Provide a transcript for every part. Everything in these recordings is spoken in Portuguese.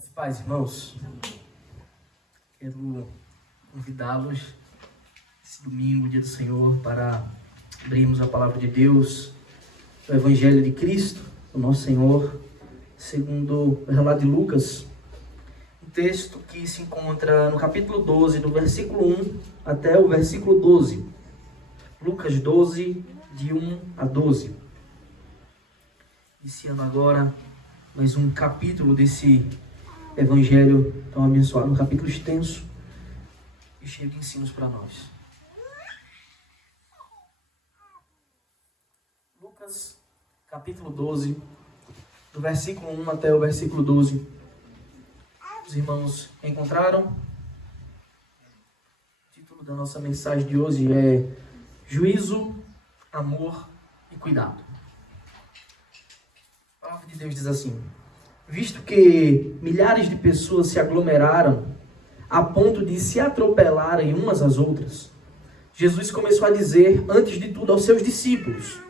Graças e paz, irmãos. Quero convidá-los esse domingo, dia do Senhor, para abrirmos a palavra de Deus, o Evangelho de Cristo, o nosso Senhor, segundo o relato de Lucas. Um texto que se encontra no capítulo 12, do versículo 1 até o versículo 12. Lucas 12, de 1 a 12. Iniciando agora mais um capítulo desse Evangelho tão abençoado, um capítulo extenso e cheio de ensinos para nós. Lucas, capítulo 12, do versículo 1 até o versículo 12. Os irmãos encontraram? O título da nossa mensagem de hoje é Juízo, Amor e Cuidado. A palavra de Deus diz assim: visto que milhares de pessoas se aglomeraram a ponto de se atropelarem umas às outras, Jesus começou a dizer, antes de tudo, aos seus discípulos: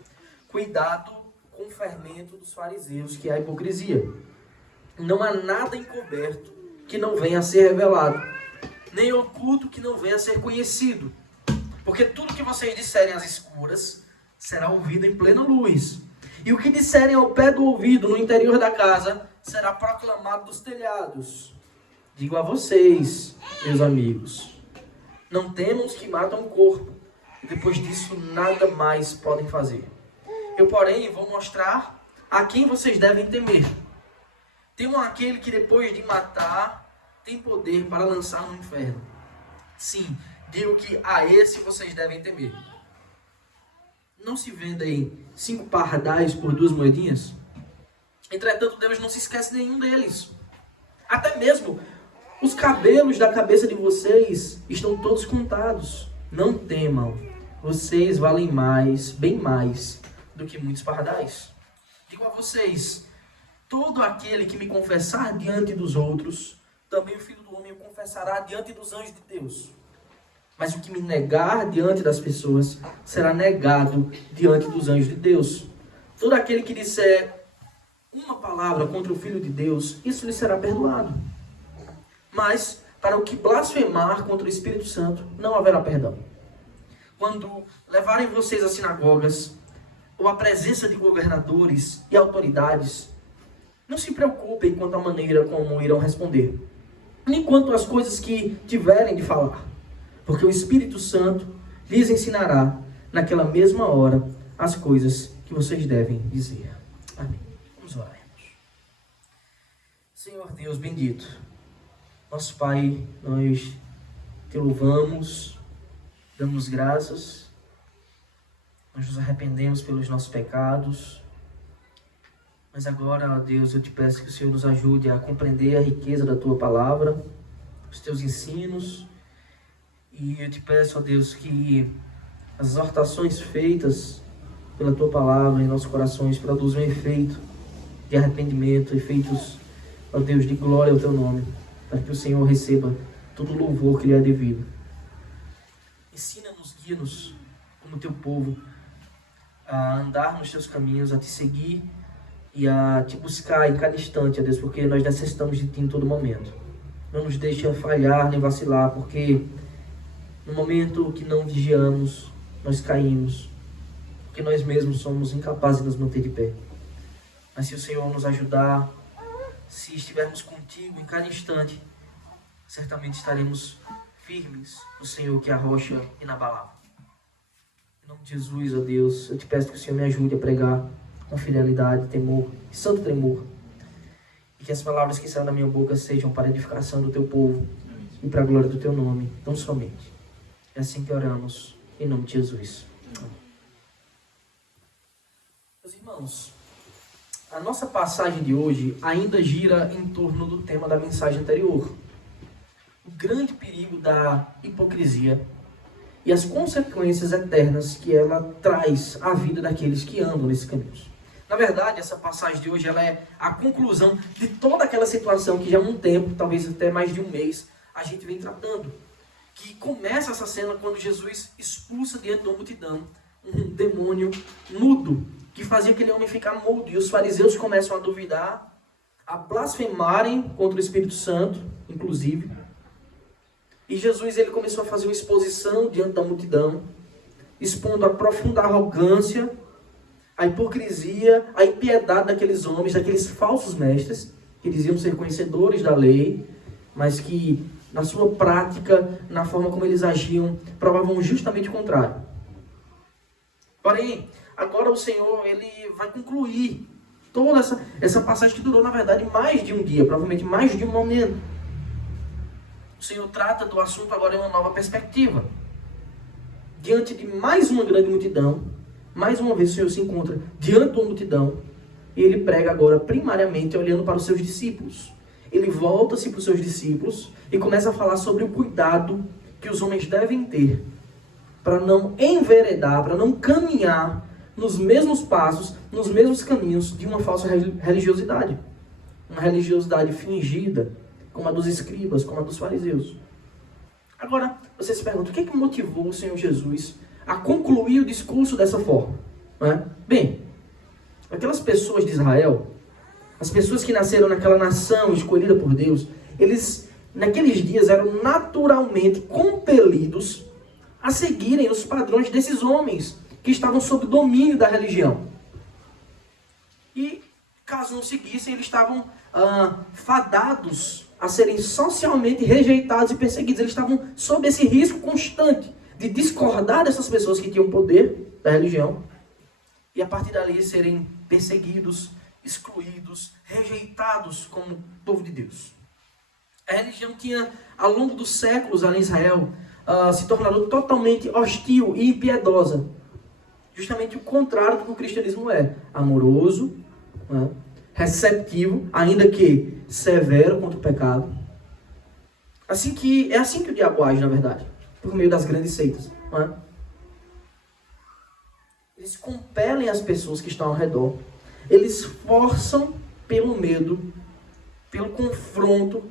cuidado com o fermento dos fariseus, que é a hipocrisia. Não há nada encoberto que não venha a ser revelado, nem oculto que não venha a ser conhecido. Porque tudo que vocês disserem às escuras será ouvido em plena luz. E o que disserem ao pé do ouvido, no interior da casa, será proclamado dos telhados. Digo a vocês, meus amigos, não temam os que matam o corpo, e depois disso nada mais podem fazer. Eu, porém, vou mostrar a quem vocês devem temer. Temam aquele que depois de matar, tem poder para lançar no inferno. Sim, digo que a esse vocês devem temer. Não se vendem 5 pardais por 2 moedinhas? Entretanto, Deus não se esquece de nenhum deles. Até mesmo os cabelos da cabeça de vocês estão todos contados. Não temam, vocês valem mais, bem mais, do que muitos pardais. Digo a vocês, todo aquele que me confessar diante dos outros, também o Filho do Homem o confessará diante dos anjos de Deus. Mas o que me negar diante das pessoas, será negado diante dos anjos de Deus. Todo aquele que disser uma palavra contra o Filho de Deus, isso lhe será perdoado. Mas, para o que blasfemar contra o Espírito Santo, não haverá perdão. Quando levarem vocês às sinagogas, ou à presença de governadores e autoridades, não se preocupem quanto à maneira como irão responder, nem quanto às coisas que tiverem de falar, porque o Espírito Santo lhes ensinará, naquela mesma hora, as coisas que vocês devem dizer. Amém. Vamos orar. Senhor Deus bendito, nosso Pai, nós te louvamos, damos graças, nós nos arrependemos pelos nossos pecados, mas agora, ó Deus, eu te peço que o Senhor nos ajude a compreender a riqueza da tua palavra, os teus ensinos, e eu te peço, ó Deus, que as exortações feitas pela tua palavra em nossos corações produzam efeito de arrependimento, efeitos, ó Deus, de glória ao teu nome, para que o Senhor receba todo o louvor que lhe é devido. Ensina-nos, guia-nos, como teu povo, a andar nos teus caminhos, a te seguir e a te buscar em cada instante, ó Deus, porque nós necessitamos de ti em todo momento. Não nos deixe falhar nem vacilar, porque no momento que não vigiamos, nós caímos, porque nós mesmos somos incapazes de nos manter de pé. Mas se o Senhor nos ajudar, se estivermos contigo em cada instante, certamente estaremos firmes no Senhor, que é a rocha inabalável. Em nome de Jesus, ó Deus, eu te peço que o Senhor me ajude a pregar com fidelidade, temor e santo tremor, e que as palavras que saem da minha boca sejam para a edificação do teu povo e para a glória do teu nome, tão somente. É assim que oramos, em nome de Jesus. Amém. Meus irmãos, a nossa passagem de hoje ainda gira em torno do tema da mensagem anterior. O grande perigo da hipocrisia e as consequências eternas que ela traz à vida daqueles que andam nesse caminho. Na verdade, essa passagem de hoje ela é a conclusão de toda aquela situação que já há um tempo, talvez até mais de um mês, a gente vem tratando. Que começa essa cena quando Jesus expulsa diante da multidão um demônio mudo, que fazia aquele homem ficar mudo. E os fariseus começam a duvidar, a blasfemarem contra o Espírito Santo, inclusive. E Jesus ele começou a fazer uma exposição diante da multidão, expondo a profunda arrogância, a hipocrisia, a impiedade daqueles homens, daqueles falsos mestres, que diziam ser conhecedores da lei, mas que na sua prática, na forma como eles agiam, provavam justamente o contrário. Porém, agora o Senhor ele vai concluir toda essa passagem que durou, na verdade, mais de um dia, provavelmente mais de um momento. O Senhor trata do assunto agora em uma nova perspectiva. Diante de mais uma grande multidão, mais uma vez o Senhor se encontra diante de uma multidão, e ele prega agora primariamente olhando para os seus discípulos. Ele volta-se para os seus discípulos e começa a falar sobre o cuidado que os homens devem ter para não enveredar, para não caminhar nos mesmos passos, nos mesmos caminhos de uma falsa religiosidade. Uma religiosidade fingida, como a dos escribas, como a dos fariseus. Agora, você se pergunta, o que motivou o Senhor Jesus a concluir o discurso dessa forma? Não é? Bem, aquelas pessoas de Israel, as pessoas que nasceram naquela nação escolhida por Deus, eles, naqueles dias, eram naturalmente compelidos a seguirem os padrões desses homens que estavam sob domínio da religião. E, caso não seguissem, eles estavam fadados a serem socialmente rejeitados e perseguidos. Eles estavam sob esse risco constante de discordar dessas pessoas que tinham poder da religião e, a partir dali, serem perseguidos, excluídos, rejeitados como povo de Deus. A religião tinha, ao longo dos séculos ali em Israel, se tornado totalmente hostil e impiedosa. Justamente o contrário do que o cristianismo é. Amoroso, né? Receptivo, ainda que severo contra o pecado. É assim que o diabo age, na verdade, por meio das grandes seitas. Né? Eles compelem as pessoas que estão ao redor. Eles forçam pelo medo, pelo confronto,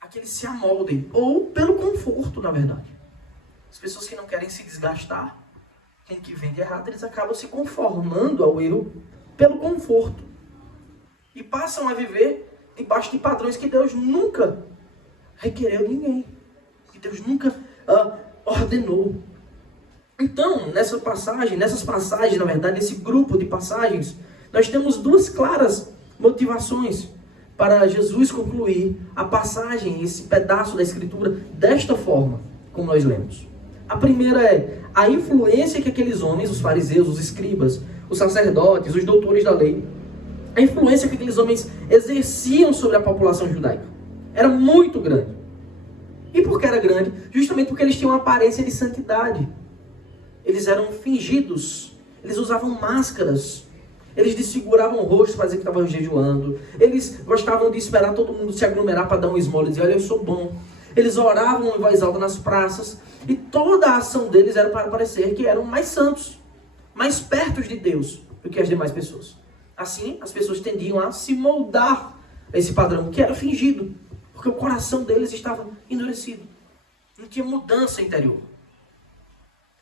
a que eles se amoldem, ou pelo conforto, na verdade. As pessoas que não querem se desgastar com o que vem de errado, eles acabam se conformando ao erro pelo conforto. E passam a viver debaixo de padrões que Deus nunca requereu de ninguém. Que Deus nunca ordenou. Então, nessas passagens, na verdade, nesse grupo de passagens, nós temos duas claras motivações para Jesus concluir a passagem, esse pedaço da Escritura, desta forma, como nós lemos. A primeira é a influência que aqueles homens, os fariseus, os escribas, os sacerdotes, os doutores da lei, a influência que aqueles homens exerciam sobre a população judaica era muito grande. E por que era grande? Justamente porque eles tinham uma aparência de santidade. Eles eram fingidos, eles usavam máscaras, eles desfiguravam o rosto para dizer que estavam jejuando, eles gostavam de esperar todo mundo se aglomerar para dar um esmola e dizer, olha, eu sou bom. Eles oravam em voz alta nas praças, e toda a ação deles era para parecer que eram mais santos, mais perto de Deus do que as demais pessoas. Assim, as pessoas tendiam a se moldar a esse padrão, que era fingido, porque o coração deles estava endurecido. Não tinha mudança interior.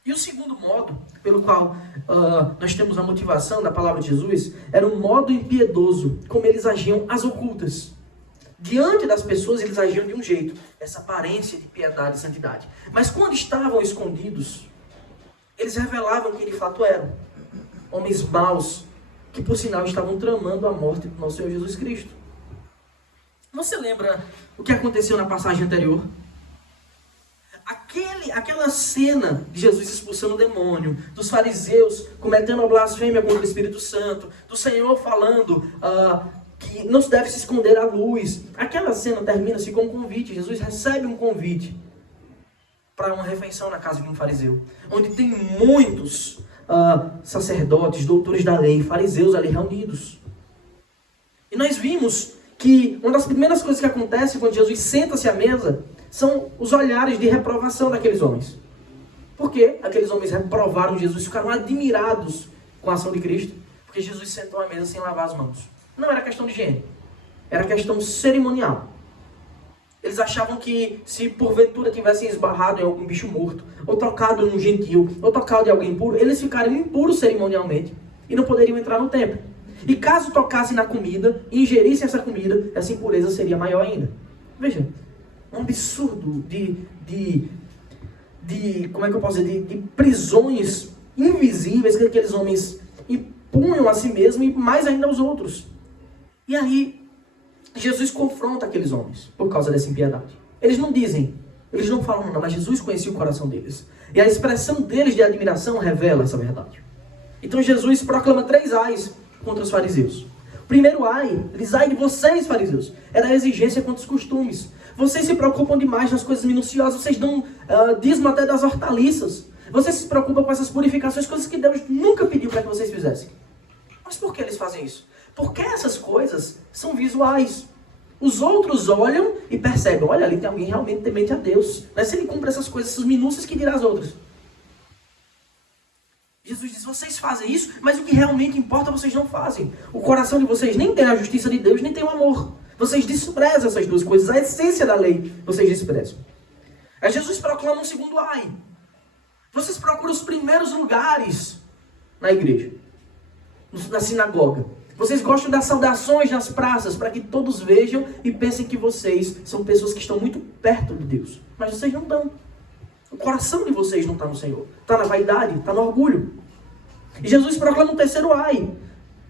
E o segundo modo, pelo qual nós temos a motivação da palavra de Jesus, era um modo impiedoso, como eles agiam às ocultas. Diante das pessoas, eles agiam de um jeito, essa aparência de piedade e santidade. Mas quando estavam escondidos, eles revelavam quem de fato eram. Homens maus, que por sinal estavam tramando a morte do nosso Senhor Jesus Cristo. Você lembra o que aconteceu na passagem anterior? Aquela cena de Jesus expulsando o demônio, dos fariseus cometendo a blasfêmia contra o Espírito Santo, do Senhor falando que não se deve se esconder à luz. Aquela cena termina-se com um convite. Jesus recebe um convite para uma refeição na casa de um fariseu, onde tem muitos sacerdotes, doutores da lei, fariseus ali reunidos. E nós vimos que uma das primeiras coisas que acontece quando Jesus senta-se à mesa são os olhares de reprovação daqueles homens. Porque aqueles homens reprovaram Jesus, ficaram admirados com a ação de Cristo, porque Jesus sentou à mesa sem lavar as mãos. Não era questão de higiene, era questão cerimonial. Eles achavam que se porventura tivessem esbarrado em algum bicho morto, ou tocado num gentil, ou tocado em alguém impuro, eles ficariam impuros cerimonialmente e não poderiam entrar no templo. E caso tocassem na comida, e ingerissem essa comida, essa impureza seria maior ainda. Veja, um absurdo como é que eu posso dizer, de prisões invisíveis que aqueles homens impunham a si mesmos e mais ainda aos outros. E aí, Jesus confronta aqueles homens por causa dessa impiedade. Eles não falam nada, mas Jesus conhecia o coração deles. E a expressão deles de admiração revela essa verdade. Então Jesus proclama 3 ais contra os fariseus. O primeiro ai, eles ai de vocês, fariseus, era a exigência contra os costumes. Vocês se preocupam demais nas coisas minuciosas, vocês dão dízimo até das hortaliças. Vocês se preocupam com essas purificações, coisas que Deus nunca pediu para que vocês fizessem. Mas por que eles fazem isso? Porque essas coisas são visuais. Os outros olham e percebem, olha, ali tem alguém realmente temente a Deus. Mas se ele cumpre essas coisas, essas minúcias, que dirá as outras? Jesus diz, vocês fazem isso, mas o que realmente importa vocês não fazem. O coração de vocês nem tem a justiça de Deus, nem tem o amor. Vocês desprezam essas duas coisas, a essência da lei, vocês desprezam. Aí Jesus proclama um segundo ai. Vocês procuram os primeiros lugares na igreja, na sinagoga. Vocês gostam das saudações nas praças, para que todos vejam e pensem que vocês são pessoas que estão muito perto de Deus. Mas vocês não estão. O coração de vocês não está no Senhor. Está na vaidade, está no orgulho. E Jesus proclama um terceiro ai.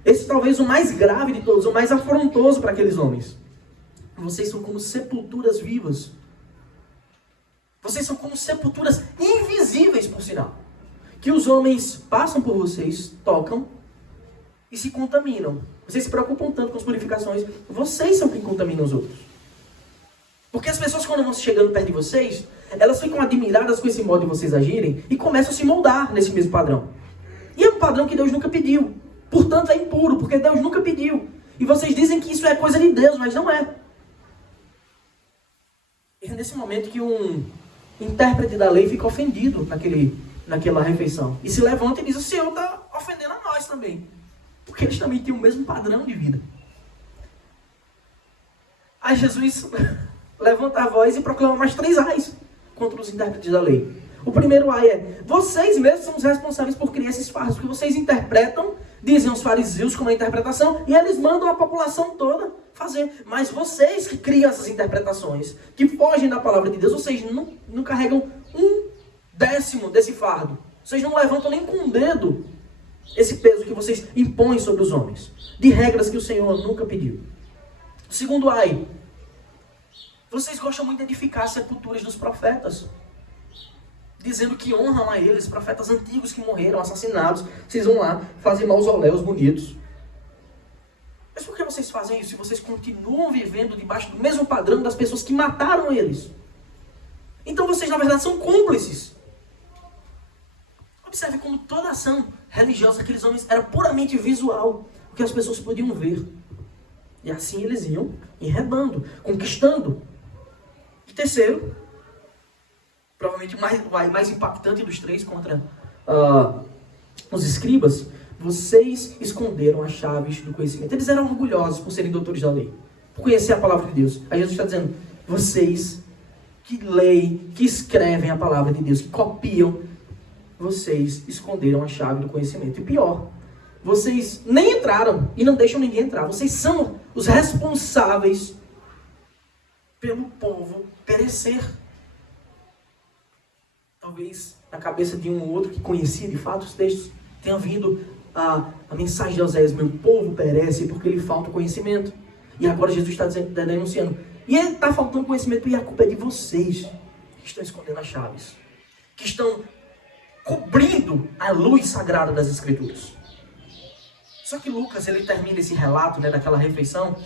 Esse talvez o mais grave de todos, o mais afrontoso para aqueles homens. Vocês são como sepulturas vivas. Vocês são como sepulturas invisíveis, por sinal. Que os homens passam por vocês, tocam e se contaminam. Vocês se preocupam tanto com as purificações. Vocês são quem contaminam os outros. Porque as pessoas, quando vão chegando perto de vocês, elas ficam admiradas com esse modo de vocês agirem e começam a se moldar nesse mesmo padrão. E é um padrão que Deus nunca pediu. Portanto, é impuro, porque Deus nunca pediu. E vocês dizem que isso é coisa de Deus, mas não é. E é nesse momento que um intérprete da lei fica ofendido naquela refeição. E se levanta e diz, o Senhor está ofendendo a nós também. Porque eles também tinham o mesmo padrão de vida. Aí Jesus levanta a voz e proclama mais 3 ais contra os intérpretes da lei. O primeiro ai é, vocês mesmos são os responsáveis por criar esses fardos, porque vocês interpretam, dizem os fariseus como a interpretação, e eles mandam a população toda fazer. Mas vocês que criam essas interpretações, que fogem da palavra de Deus, vocês não carregam 1/10 desse fardo. Vocês não levantam nem com um dedo esse peso que vocês impõem sobre os homens, de regras que o Senhor nunca pediu. O segundo ai, vocês gostam muito de edificar as sepulturas dos profetas, dizendo que honram a eles, profetas antigos que morreram, assassinados. Vocês vão lá fazer mausoléus bonitos. Mas por que vocês fazem isso se vocês continuam vivendo debaixo do mesmo padrão das pessoas que mataram eles? Então vocês, na verdade, são cúmplices. Observe como toda ação religiosa daqueles homens era puramente visual, o que as pessoas podiam ver. E assim eles iam enredando, conquistando. E terceiro, provavelmente o mais impactante dos 3 contra os escribas, vocês esconderam as chaves do conhecimento. Eles eram orgulhosos por serem doutores da lei, por conhecer a palavra de Deus. Aí Jesus está dizendo, vocês que leem, que escrevem a palavra de Deus, que copiam, vocês esconderam a chave do conhecimento. E pior, vocês nem entraram e não deixam ninguém entrar. Vocês são os responsáveis pelo povo perecer. Talvez na cabeça de um ou outro que conhecia de fato os textos, tenha vindo a mensagem de Oséias, meu povo perece porque lhe falta conhecimento. E agora Jesus está denunciando. E ele está faltando conhecimento e a culpa é de vocês que estão escondendo as chaves, que estão cobrindo a luz sagrada das Escrituras. Só que Lucas, ele termina esse relato, daquela refeição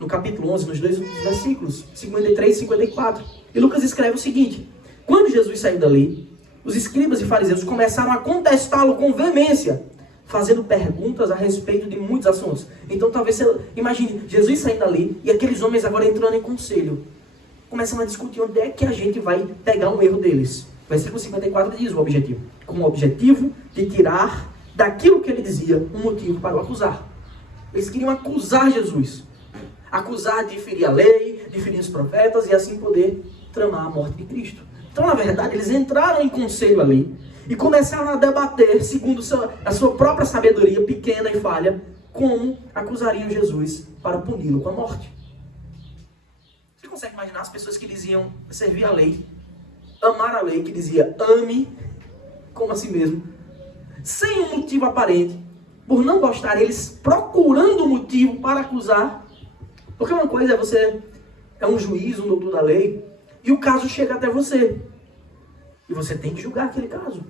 no capítulo 11, nos 2 versículos 53 e 54. E Lucas escreve o seguinte: quando Jesus saiu dali, os escribas e fariseus começaram a contestá-lo com veemência, fazendo perguntas a respeito de muitos assuntos. Então talvez você imagine Jesus saindo dali e aqueles homens agora entrando em conselho, começam a discutir onde é que a gente vai pegar um erro deles. Versículo 54 diz o objetivo, com o objetivo de tirar daquilo que ele dizia um motivo para o acusar. Eles queriam acusar Jesus, acusar de ferir a lei, de ferir os profetas e assim poder tramar a morte de Cristo. Então, na verdade, eles entraram em conselho ali e começaram a debater, segundo a sua própria sabedoria pequena e falha, como acusariam Jesus para puni-lo com a morte. Você consegue imaginar as pessoas que diziam servir a lei, amar a lei, que dizia ame como a si mesmo, sem um motivo aparente, por não gostar, eles procurando um motivo para acusar? Porque uma coisa é você é um juiz, um doutor da lei, e o caso chega até você. E você tem que julgar aquele caso.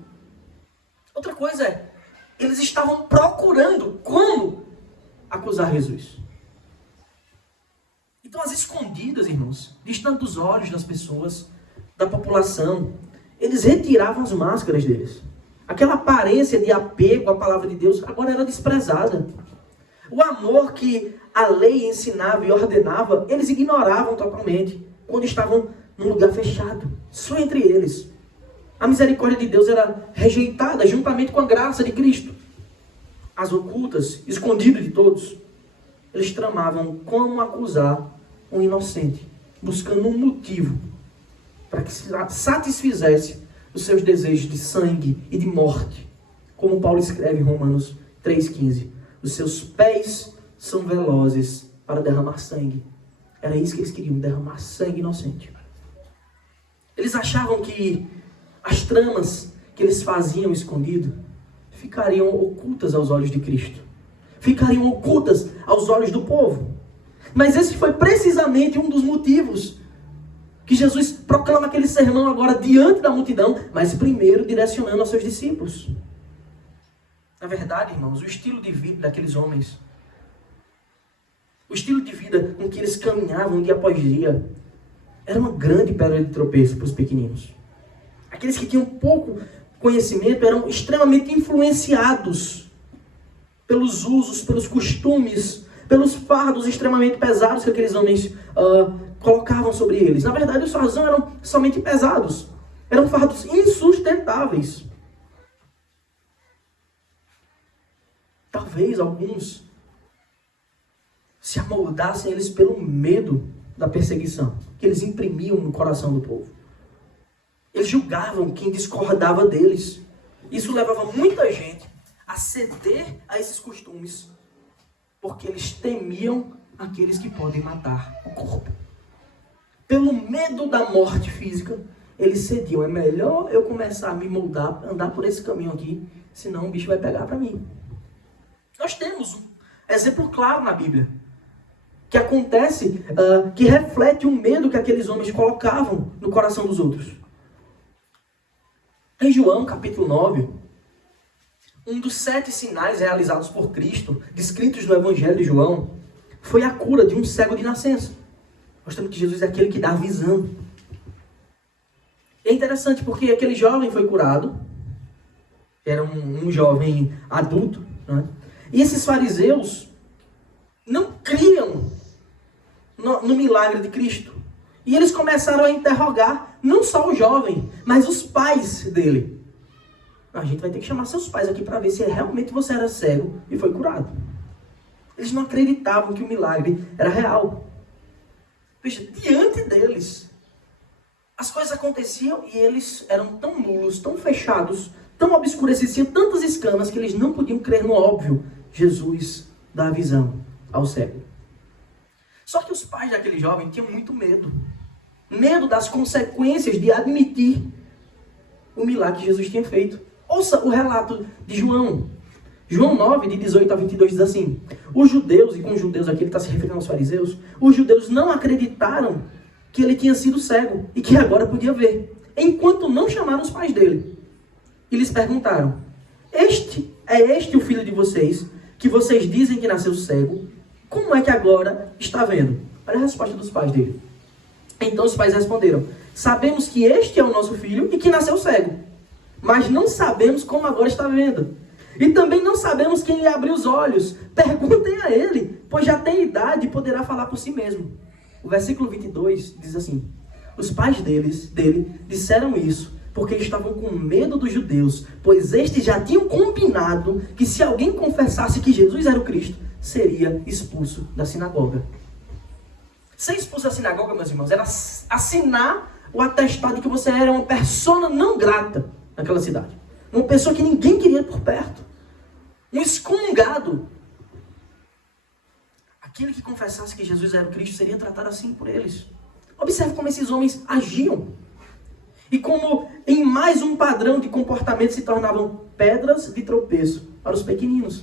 Outra coisa é, eles estavam procurando como acusar Jesus. Então, às escondidas, irmãos, distante dos olhos das pessoas, da população, eles retiravam as máscaras deles. Aquela aparência de apego à palavra de Deus agora era desprezada. O amor que a lei ensinava e ordenava, eles ignoravam totalmente, quando estavam num lugar fechado, só entre eles. A misericórdia de Deus era rejeitada juntamente com a graça de Cristo. As ocultas, escondidas de todos, eles tramavam como acusar um inocente, buscando um motivo para que se satisfizesse os seus desejos de sangue e de morte. Como Paulo escreve em Romanos 3,15. Os seus pés são velozes para derramar sangue. Era isso que eles queriam, derramar sangue inocente. Eles achavam que as tramas que eles faziam escondido ficariam ocultas aos olhos de Cristo. Ficariam ocultas aos olhos do povo. Mas esse foi precisamente um dos motivos que Jesus proclama aquele sermão agora diante da multidão, mas primeiro direcionando aos seus discípulos. Na verdade, irmãos, o estilo de vida daqueles homens, o estilo de vida com que eles caminhavam dia após dia, era uma grande pedra de tropeço para os pequeninos. Aqueles que tinham pouco conhecimento eram extremamente influenciados pelos usos, pelos costumes, pelos fardos extremamente pesados que aqueles homens colocavam sobre eles. Na verdade, os fardos não eram somente pesados, eram fardos insustentáveis. Talvez alguns se amoldassem eles pelo medo da perseguição que eles imprimiam no coração do povo. Eles julgavam quem discordava deles. Isso levava muita gente a ceder a esses costumes, porque eles temiam aqueles que podem matar o corpo. Pelo medo da morte física, eles cediam. É melhor eu começar a me moldar, andar por esse caminho aqui, senão o bicho vai pegar para mim. Nós temos um exemplo claro na Bíblia, que acontece, que reflete o medo que aqueles homens colocavam no coração dos outros. Em João, capítulo 9, um dos 7 sinais realizados por Cristo, descritos no Evangelho de João, foi a cura de um cego de nascença, mostrando que Jesus é aquele que dá a visão. É interessante porque aquele jovem foi curado, era um jovem adulto, né? E esses fariseus não criam no milagre de Cristo. E eles começaram a interrogar não só o jovem, mas os pais dele. A gente vai ter que chamar seus pais aqui para ver se realmente você era cego e foi curado. Eles não acreditavam que o milagre era real. Veja, diante deles, as coisas aconteciam e eles eram tão nulos, tão fechados, tão obscurecidos, tinham tantas escamas que eles não podiam crer no óbvio. Jesus dá a visão ao cego. Só que os pais daquele jovem tinham muito medo. Medo das consequências de admitir o milagre que Jesus tinha feito. Ouça o relato de João. João 9, de 18 a 22, diz assim: os judeus, e com os judeus aqui ele está se referindo aos fariseus, os judeus não acreditaram que ele tinha sido cego e que agora podia ver, enquanto não chamaram os pais dele. E lhes perguntaram: este o filho de vocês, que vocês dizem que nasceu cego? Como é que agora está vendo? Olha a resposta dos pais dele. Então os pais responderam: sabemos que este é o nosso filho e que nasceu cego, mas não sabemos como agora está vendo. E também não sabemos quem lhe abriu os olhos. Perguntem a ele, pois já tem idade e poderá falar por si mesmo. O versículo 22 diz assim: os pais dele disseram isso porque estavam com medo dos judeus, pois estes já tinham combinado que se alguém confessasse que Jesus era o Cristo, seria expulso da sinagoga. Ser expulso da sinagoga, meus irmãos, era assinar o atestado de que você era uma persona não grata naquela cidade. Uma pessoa que ninguém queria por perto. Um excomungado. aquele que confessasse que Jesus era o Cristo seria tratado assim por eles. Observe como esses homens agiam. E como em mais um padrão de comportamento se tornavam pedras de tropeço para os pequeninos.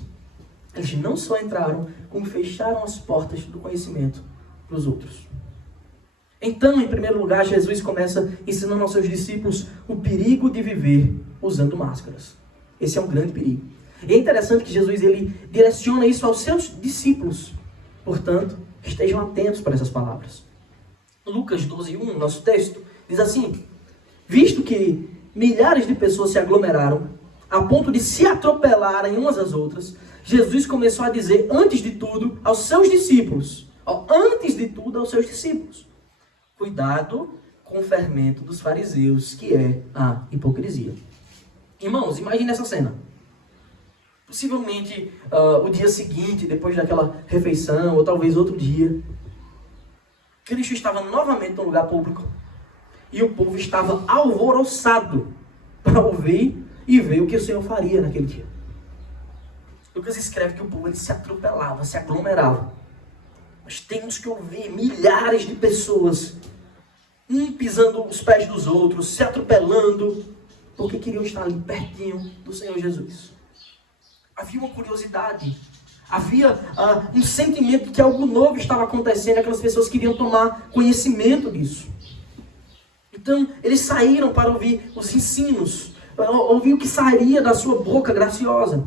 Eles não só entraram, como fecharam as portas do conhecimento para os outros. Então, em primeiro lugar, Jesus começa ensinando aos seus discípulos o perigo de viver usando máscaras. Esse é um grande perigo. E é interessante que Jesus ele direciona isso aos seus discípulos. Portanto, estejam atentos para essas palavras. Lucas 12:1, nosso texto, diz assim: visto que milhares de pessoas se aglomeraram a ponto de se atropelarem umas às outras, Jesus começou a dizer, antes de tudo, aos seus discípulos, cuidado com o fermento dos fariseus, que é a hipocrisia. Irmãos, imagine essa cena. Possivelmente o dia seguinte, depois daquela refeição, ou talvez outro dia, Cristo estava novamente no lugar público e o povo estava alvoroçado para ouvir e ver o que o Senhor faria naquele dia. Lucas escreve que o povo ele se atropelava, se aglomerava. Nós temos que ouvir milhares de pessoas, pisando os pés dos outros, se atropelando, porque queriam estar ali pertinho do Senhor Jesus. Havia uma curiosidade, havia um sentimento de que algo novo estava acontecendo, aquelas pessoas queriam tomar conhecimento disso. Então, eles saíram para ouvir os ensinos, para ouvir o que sairia da sua boca graciosa.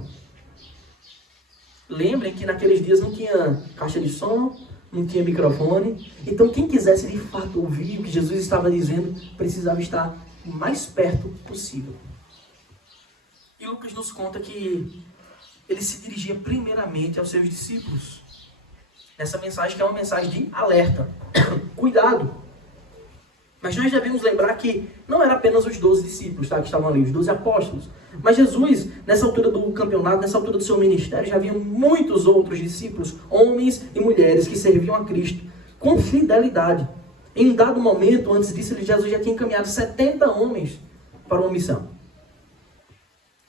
Lembrem que naqueles dias não tinha caixa de som, não tinha microfone. Então, quem quisesse de fato ouvir o que Jesus estava dizendo, precisava estar o mais perto possível. E Lucas nos conta que ele se dirigia primeiramente aos seus discípulos. Essa mensagem que é uma mensagem de alerta. Cuidado! Mas nós devemos lembrar que não era apenas os 12 discípulos, tá, que estavam ali, os 12 apóstolos. Mas Jesus, nessa altura do campeonato, nessa altura do seu ministério, já havia muitos outros discípulos, homens e mulheres, que serviam a Cristo com fidelidade. Em um dado momento, antes disso, Jesus já tinha encaminhado 70 homens para uma missão.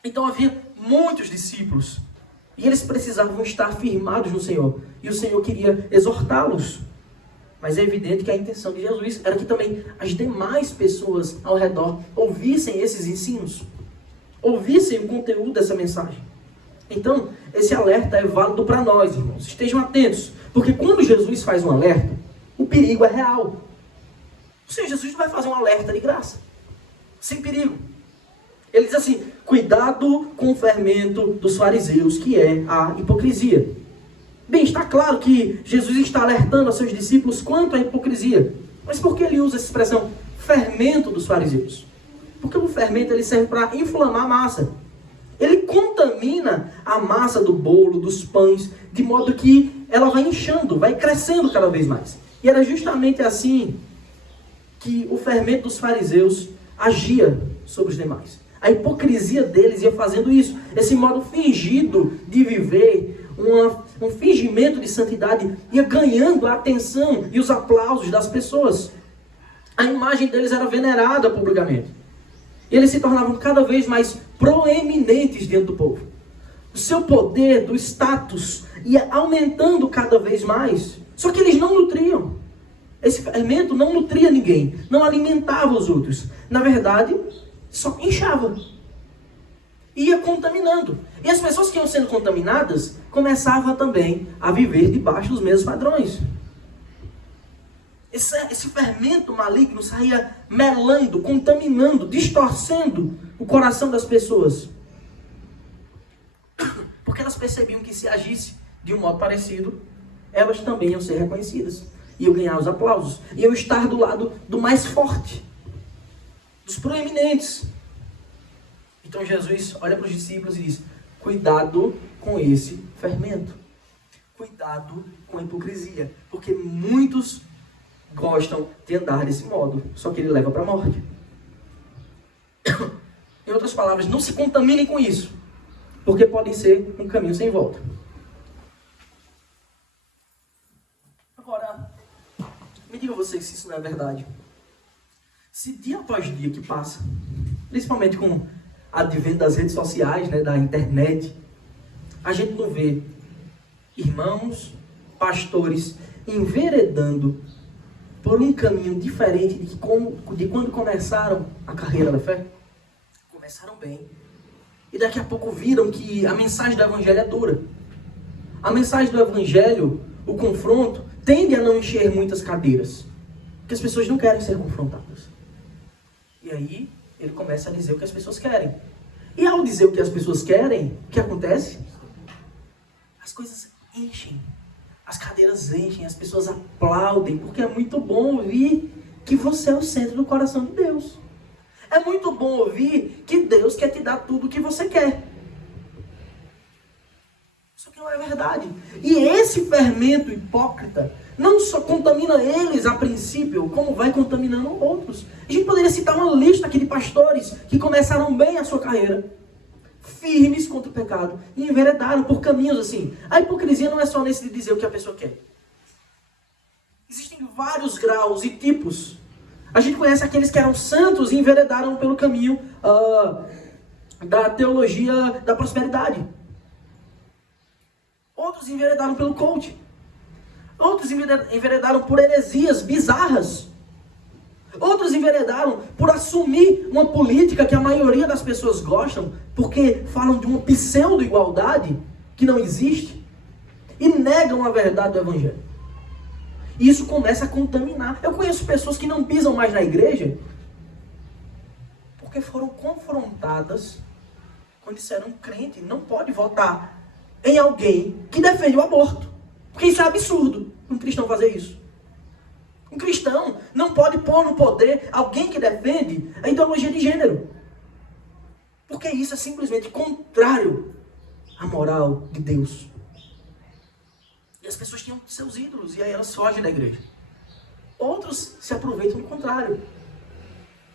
Então havia muitos discípulos. E eles precisavam estar firmados no Senhor. E o Senhor queria exortá-los. Mas é evidente que a intenção de Jesus era que também as demais pessoas ao redor ouvissem esses ensinos. Ouvissem o conteúdo dessa mensagem. Então, esse alerta é válido para nós, irmãos. Estejam atentos. Porque quando Jesus faz um alerta, o perigo é real. Ou seja, Jesus não vai fazer um alerta de graça. Sem perigo. Ele diz assim: cuidado com o fermento dos fariseus, que é a hipocrisia. Bem, está claro que Jesus está alertando aos seus discípulos quanto à hipocrisia. Mas por que ele usa essa expressão fermento dos fariseus? Porque o fermento ele serve para inflamar a massa. Ele contamina a massa do bolo, dos pães, de modo que ela vai inchando, vai crescendo cada vez mais. E era justamente assim que o fermento dos fariseus agia sobre os demais. A hipocrisia deles ia fazendo isso. Esse modo fingido de viver, um fingimento de santidade, ia ganhando a atenção e os aplausos das pessoas. A imagem deles era venerada publicamente. E eles se tornavam cada vez mais proeminentes diante do povo. O seu poder, do status, ia aumentando cada vez mais. Só que eles não nutriam. Esse fermento não nutria ninguém, não alimentava os outros. Na verdade, só inchava. Ia contaminando. E as pessoas que iam sendo contaminadas começavam também a viver debaixo dos mesmos padrões. Esse fermento maligno saía melando, contaminando, distorcendo o coração das pessoas. Porque elas percebiam que se agisse de um modo parecido, elas também iam ser reconhecidas. Iam ganhar os aplausos. Iam estar do lado do mais forte, dos proeminentes. Então Jesus olha para os discípulos e diz: cuidado com esse fermento. Cuidado com a hipocrisia. Porque muitos gostam de andar desse modo. Só que ele leva para a morte. Em outras palavras, não se contaminem com isso. Porque pode ser um caminho sem volta. Agora, me diga vocês se isso não é verdade. Se dia após dia que passa, principalmente com o advento das redes sociais, da internet, a gente não vê irmãos pastores enveredando por um caminho diferente de quando começaram a carreira da fé? Começaram bem. E daqui a pouco viram que a mensagem do Evangelho é dura. A mensagem do Evangelho, o confronto, tende a não encher muitas cadeiras. Porque as pessoas não querem ser confrontadas. E aí, ele começa a dizer o que as pessoas querem. E ao dizer o que as pessoas querem, o que acontece? As coisas enchem. As cadeiras enchem, as pessoas aplaudem, porque é muito bom ouvir que você é o centro do coração de Deus. É muito bom ouvir que Deus quer te dar tudo o que você quer. Isso que não é verdade. E esse fermento hipócrita não só contamina eles a princípio, como vai contaminando outros. A gente poderia citar uma lista aqui de pastores que começaram bem a sua carreira, firmes contra o pecado, e enveredaram por caminhos assim. A hipocrisia não é só nesse de dizer o que a pessoa quer. Existem vários graus e tipos. A gente conhece aqueles que eram santos e enveredaram pelo caminho da teologia da prosperidade. Outros enveredaram pelo coach. Outros enveredaram por heresias bizarras. Outros enveredaram por assumir uma política que a maioria das pessoas gostam, porque falam de uma pseudo-igualdade que não existe e negam a verdade do Evangelho. E isso começa a contaminar. Eu conheço pessoas que não pisam mais na igreja porque foram confrontadas quando disseram: um crente não pode votar em alguém que defende o aborto. Porque isso é absurdo, um cristão fazer isso. Um cristão não pode pôr no poder alguém que defende a ideologia de gênero. Porque isso é simplesmente contrário à moral de Deus. E as pessoas tinham seus ídolos, e aí elas fogem da igreja. Outros se aproveitam do contrário.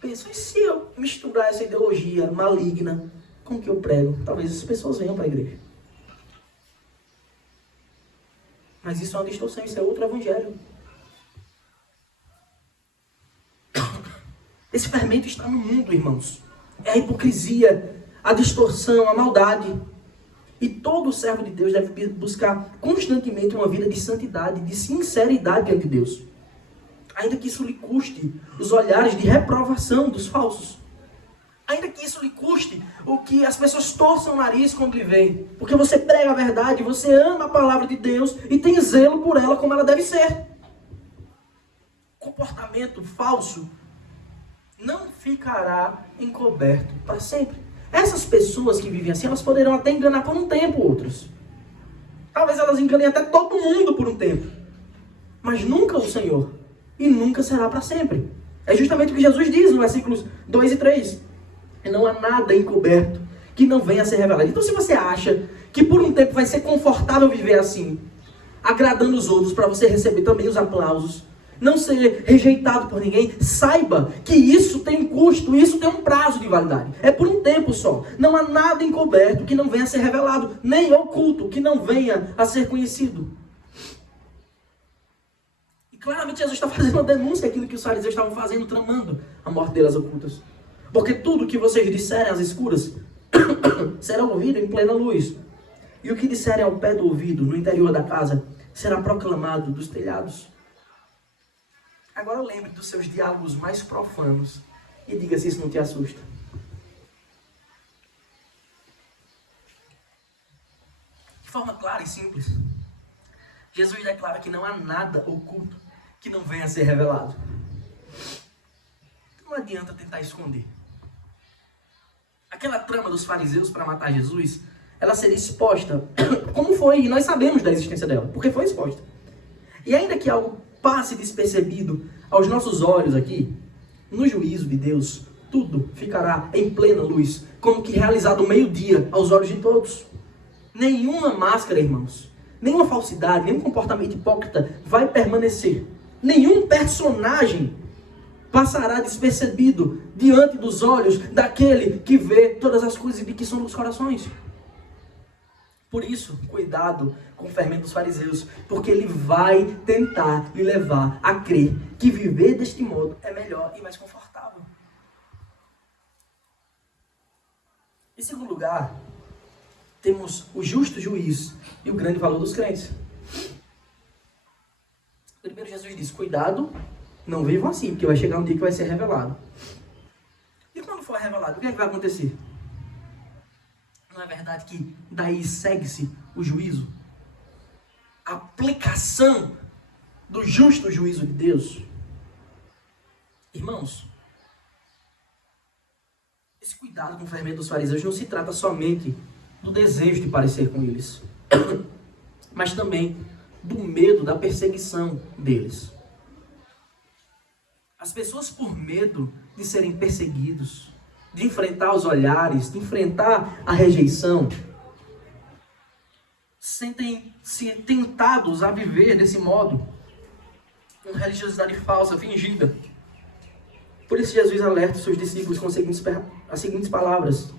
Pensam: e se eu misturar essa ideologia maligna com o que eu prego? Talvez essas pessoas venham para a igreja. Mas isso é uma distorção, isso é outro evangelho. Esse fermento está no mundo, irmãos. É a hipocrisia, a distorção, a maldade. E todo servo de Deus deve buscar constantemente uma vida de santidade, de sinceridade diante de Deus. Ainda que isso lhe custe os olhares de reprovação dos falsos. Ainda que isso lhe custe o que as pessoas torçam o nariz quando lhe veem. Porque você prega a verdade, você ama a palavra de Deus e tem zelo por ela como ela deve ser. Comportamento falso não ficará encoberto para sempre. Essas pessoas que vivem assim, elas poderão até enganar por um tempo outros. Talvez elas enganem até todo mundo por um tempo. Mas nunca o Senhor. E nunca será para sempre. É justamente o que Jesus diz no versículos 2 e 3. Não há nada encoberto que não venha a ser revelado. Então, se você acha que por um tempo vai ser confortável viver assim, agradando os outros para você receber também os aplausos, não ser rejeitado por ninguém, saiba que isso tem um custo, isso tem um prazo de validade. É por um tempo só. Não há nada encoberto que não venha a ser revelado, nem oculto que não venha a ser conhecido. E claramente Jesus está fazendo uma denúncia daquilo que os fariseus estavam fazendo, tramando a morte delas ocultas. Porque tudo que vocês disserem às escuras será ouvido em plena luz. E o que disserem ao pé do ouvido, no interior da casa, será proclamado dos telhados. Agora lembre dos seus diálogos mais profanos e diga se isso não te assusta. De forma clara e simples, Jesus declara que não há nada oculto que não venha a ser revelado. Não adianta tentar esconder. Aquela trama dos fariseus para matar Jesus, ela seria exposta, como foi, e nós sabemos da existência dela, porque foi exposta. E ainda que algo passe despercebido aos nossos olhos aqui, no juízo de Deus, tudo ficará em plena luz, como que realizado ao meio-dia aos olhos de todos. Nenhuma máscara, irmãos, nenhuma falsidade, nenhum comportamento hipócrita vai permanecer. Nenhum personagem passará despercebido diante dos olhos daquele que vê todas as coisas e de que são dos corações. Por isso, cuidado com o fermento dos fariseus, porque ele vai tentar lhe levar a crer que viver deste modo é melhor e mais confortável. Em segundo lugar, temos o justo juiz e o grande valor dos crentes. Jesus disse, cuidado, não vivam assim, porque vai chegar um dia que vai ser revelado. E quando for revelado, o que é que vai acontecer? Não é verdade que daí segue-se o juízo? A aplicação do justo juízo de Deus? Irmãos, esse cuidado com o fermento dos fariseus não se trata somente do desejo de parecer com eles, mas também do medo da perseguição deles. As pessoas, por medo de serem perseguidos, de enfrentar os olhares, de enfrentar a rejeição, sentem-se tentados a viver desse modo, com religiosidade falsa, fingida. Por isso Jesus alerta os seus discípulos com as seguintes palavras.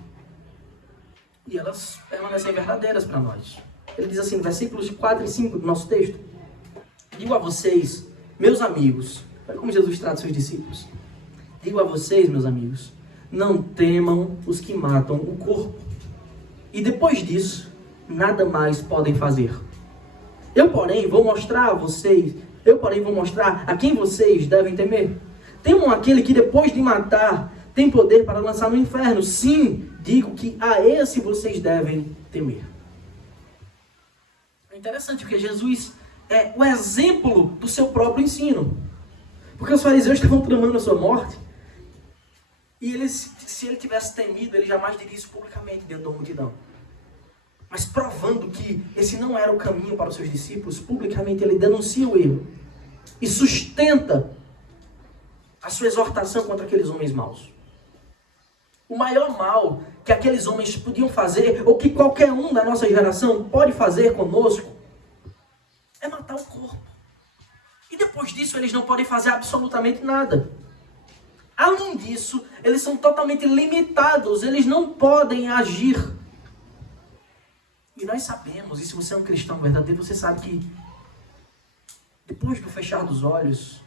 E elas permanecem verdadeiras para nós. Ele diz assim, versículos 4 e 5 do nosso texto. Digo a vocês, meus amigos, olha como Jesus trata seus discípulos. Digo a vocês, meus amigos, não temam os que matam o corpo. E depois disso, nada mais podem fazer. Eu, porém, vou mostrar a quem vocês devem temer. Temam aquele que depois de matar tem poder para lançar no inferno. Sim, digo que a esse vocês devem temer. É interessante porque Jesus é o exemplo do seu próprio ensino. Porque os fariseus estavam tramando a sua morte. E se ele tivesse temido, ele jamais diria isso publicamente diante da multidão. Mas provando que esse não era o caminho para os seus discípulos, publicamente ele denuncia o erro. E sustenta a sua exortação contra aqueles homens maus. O maior mal que aqueles homens podiam fazer, ou que qualquer um da nossa geração pode fazer conosco, é matar o corpo. E depois disso eles não podem fazer absolutamente nada. Além disso, eles são totalmente limitados, eles não podem agir. E nós sabemos, e se você é um cristão verdadeiro, você sabe que depois do fechar dos olhos,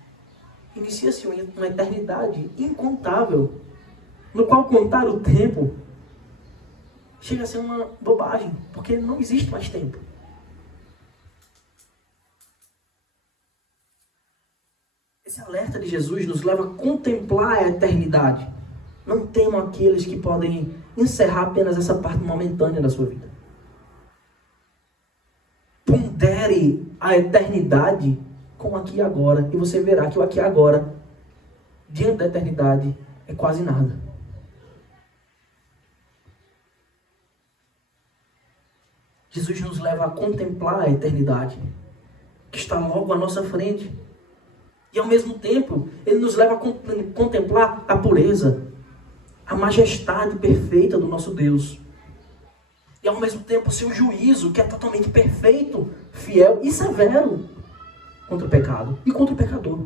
inicia-se uma eternidade incontável, no qual contar o tempo chega a ser uma bobagem, porque não existe mais tempo. Esse alerta de Jesus nos leva a contemplar a eternidade. Não temam aqueles que podem encerrar apenas essa parte momentânea da sua vida. Pondere a eternidade com o aqui e agora, e você verá que o aqui e agora, diante da eternidade, é quase nada. Jesus nos leva a contemplar a eternidade, que está logo à nossa frente. E ao mesmo tempo, ele nos leva a contemplar a pureza, a majestade perfeita do nosso Deus. E ao mesmo tempo, o seu juízo, que é totalmente perfeito, fiel e severo contra o pecado e contra o pecador.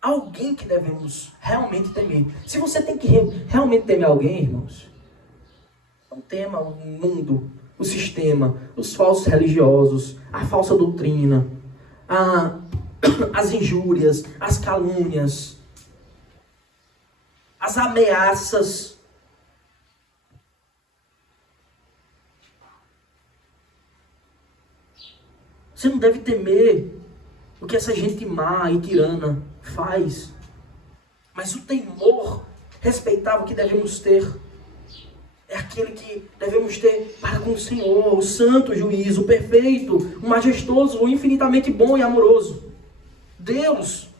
Alguém que devemos realmente temer. Se você tem que realmente temer alguém, irmãos, não tema o mundo, o sistema, os falsos religiosos, a falsa doutrina, as injúrias, as calúnias, as ameaças. Você não deve temer o que essa gente má e tirana faz. Mas o temor respeitável que devemos ter é aquele que devemos ter para com o Senhor, o santo juízo, o perfeito, o majestoso, o infinitamente bom e amoroso. Deus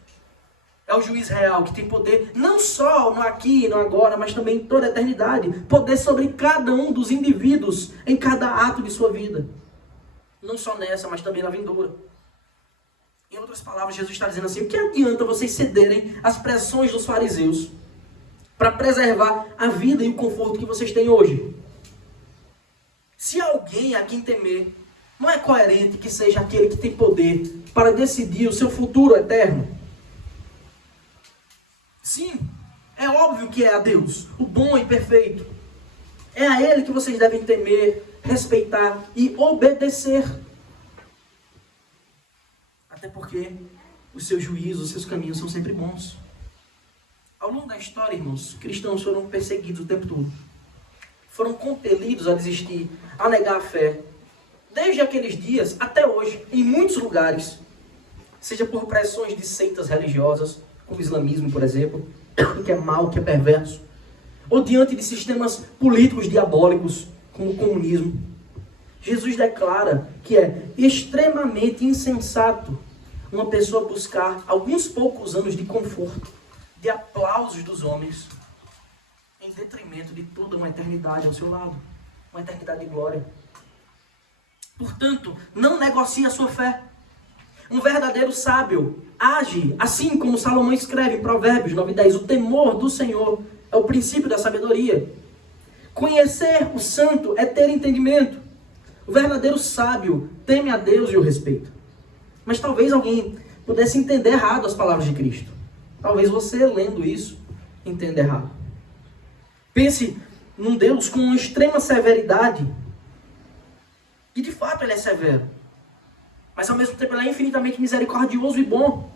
é o juiz real que tem poder não só no aqui e no agora, mas também em toda a eternidade. Poder sobre cada um dos indivíduos em cada ato de sua vida. Não só nessa, mas também na vindoura. Em outras palavras, Jesus está dizendo assim: o que adianta vocês cederem às pressões dos fariseus para preservar a vida e o conforto que vocês têm hoje? Se alguém a quem temer, não é coerente que seja aquele que tem poder para decidir o seu futuro eterno? Sim, é óbvio que é a Deus, o bom e perfeito. É a Ele que vocês devem temer, respeitar e obedecer. Até porque os seus juízos, os seus caminhos são sempre bons. Ao longo da história, irmãos, cristãos foram perseguidos o tempo todo. Foram compelidos a desistir, a negar a fé. Desde aqueles dias até hoje, em muitos lugares, seja por pressões de seitas religiosas, como o islamismo, por exemplo, que é mau, que é perverso, ou diante de sistemas políticos diabólicos, como o comunismo. Jesus declara que é extremamente insensato uma pessoa buscar alguns poucos anos de conforto, de aplausos dos homens, em detrimento de toda uma eternidade ao seu lado, uma eternidade de glória. Portanto, não negocie a sua fé. Um verdadeiro sábio age assim como Salomão escreve em Provérbios 9:10. O temor do Senhor é o princípio da sabedoria. Conhecer o santo é ter entendimento. O verdadeiro sábio teme a Deus e o respeita. Mas talvez alguém pudesse entender errado as palavras de Cristo. Talvez você, lendo isso, entenda errado. Pense num Deus com uma extrema severidade. E de fato ele é severo. Mas ao mesmo tempo ele é infinitamente misericordioso e bom.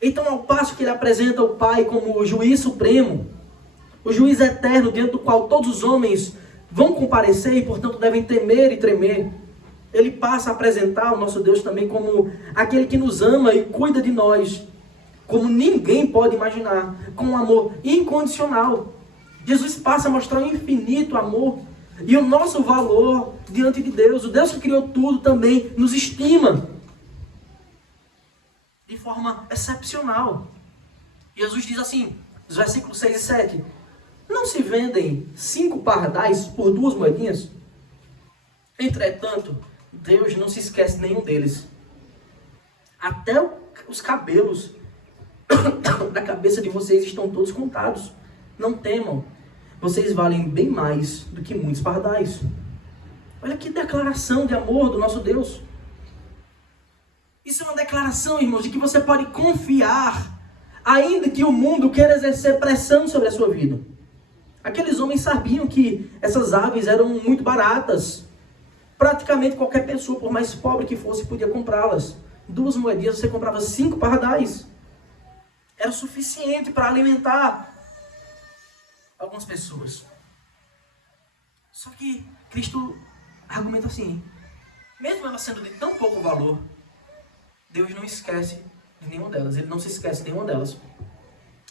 Então, ao passo que ele apresenta o Pai como o juiz supremo, o juiz eterno diante do qual todos os homens vão comparecer e, portanto, devem temer e tremer, ele passa a apresentar o nosso Deus também como aquele que nos ama e cuida de nós, como ninguém pode imaginar, com um amor incondicional. Jesus passa a mostrar o infinito amor e o nosso valor diante de Deus. O Deus que criou tudo também nos estima de forma excepcional. Jesus diz assim, nos versículos 6 e 7, não se vendem 5 pardais por 2 moedinhas? Entretanto, Deus não se esquece de nenhum deles. Até os cabelos da cabeça de vocês estão todos contados. Não temam, vocês valem bem mais do que muitos pardais. Olha que declaração de amor do nosso Deus. Isso é uma declaração, irmãos, de que você pode confiar, ainda que o mundo queira exercer pressão sobre a sua vida. Aqueles homens sabiam que essas aves eram muito baratas. Praticamente qualquer pessoa, por mais pobre que fosse, podia comprá-las. 2 moedinhas, você comprava 5 pardais. Era o suficiente para alimentar algumas pessoas. Só que Cristo argumenta assim, mesmo ela sendo de tão pouco valor, Deus não esquece de nenhuma delas. Ele não se esquece de nenhuma delas.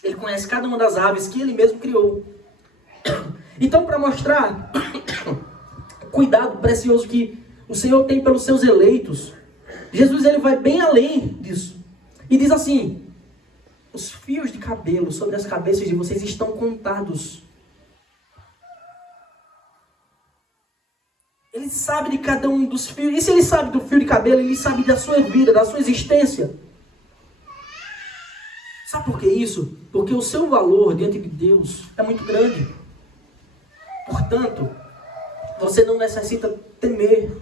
Ele conhece cada uma das aves que ele mesmo criou. Então, para mostrar o cuidado precioso que o Senhor tem pelos seus eleitos, Jesus ele vai bem além disso. E diz assim, os fios de cabelo sobre as cabeças de vocês estão contados. Ele sabe de cada um dos fios. E se ele sabe do fio de cabelo, ele sabe da sua vida, da sua existência. Sabe por que isso? Porque o seu valor diante de Deus é muito grande. Portanto, você não necessita temer